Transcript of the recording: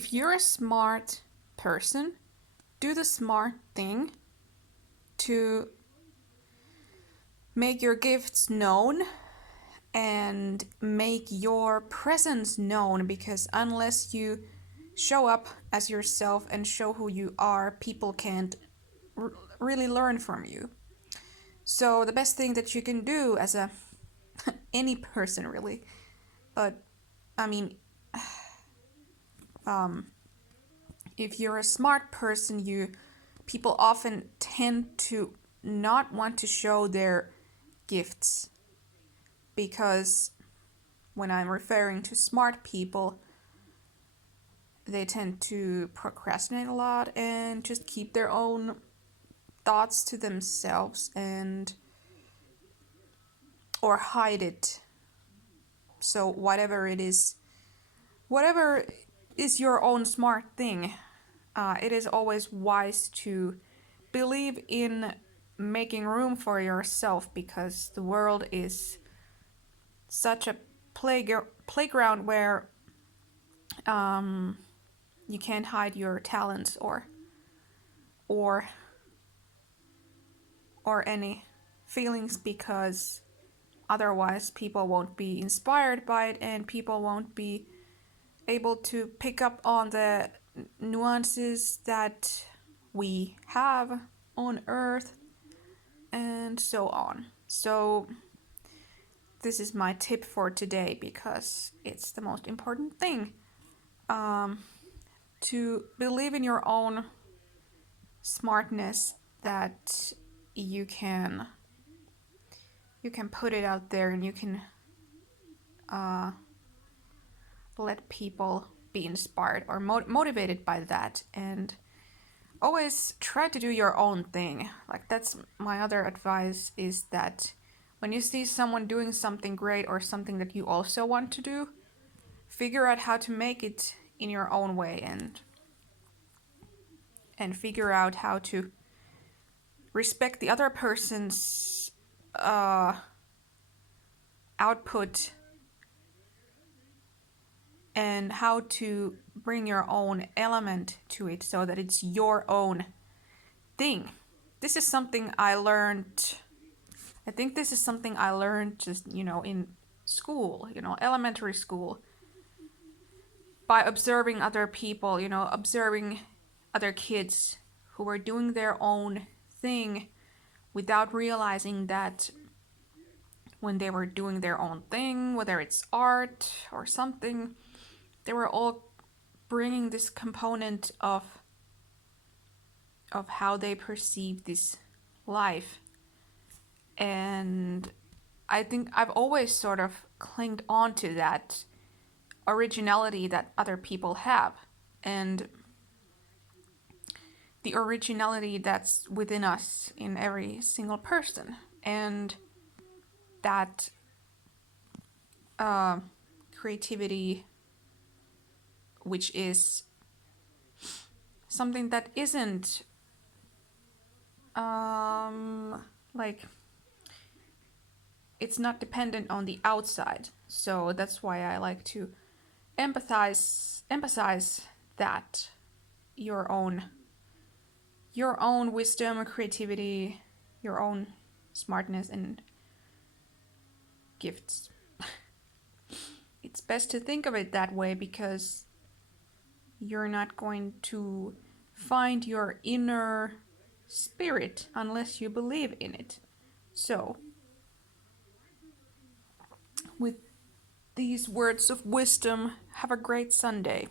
if you're a smart person, do the smart thing to make your gifts known and make your presence known, because unless you show up as yourself and show who you are, people can't really learn from you. So the best thing that you can do as a any person really, but I mean, if you're a smart person, people often tend to not want to show their gifts, because when I'm referring to smart people, they tend to procrastinate a lot and just keep their own thoughts to themselves and or hide it. So whatever is your own smart thing, it is always wise to believe in making room for yourself, because the world is such a playground where you can't hide your talents or any feelings, because otherwise people won't be inspired by it and people won't be able to pick up on the nuances that we have on Earth and so on. So this is my tip for today, because it's the most important thing, to believe in your own smartness, that you can put it out there and you can let people be inspired or motivated by that, and always try to do your own thing. Like, that's my other advice, is that when you see someone doing something great or something that you also want to do, figure out how to make it in your own way, and figure out how to respect the other person's output, and how to bring your own element to it so that it's your own thing. This is something I learned. I think this is something I learned just, in school, elementary school, by observing other people, observing other kids who were doing their own thing without realizing that when they were doing their own thing, whether it's art or something, they were all bringing this component of how they perceive this life. And I think I've always sort of clinged on to that originality that other people have, and the originality that's within us in every single person, and that creativity, which is something that isn't like, it's not dependent on the outside. So that's why I like to emphasize that your own wisdom, creativity, your own smartness and gifts. It's best to think of it that way, because you're not going to find your inner spirit unless you believe in it. So, with these words of wisdom, have a great Sunday.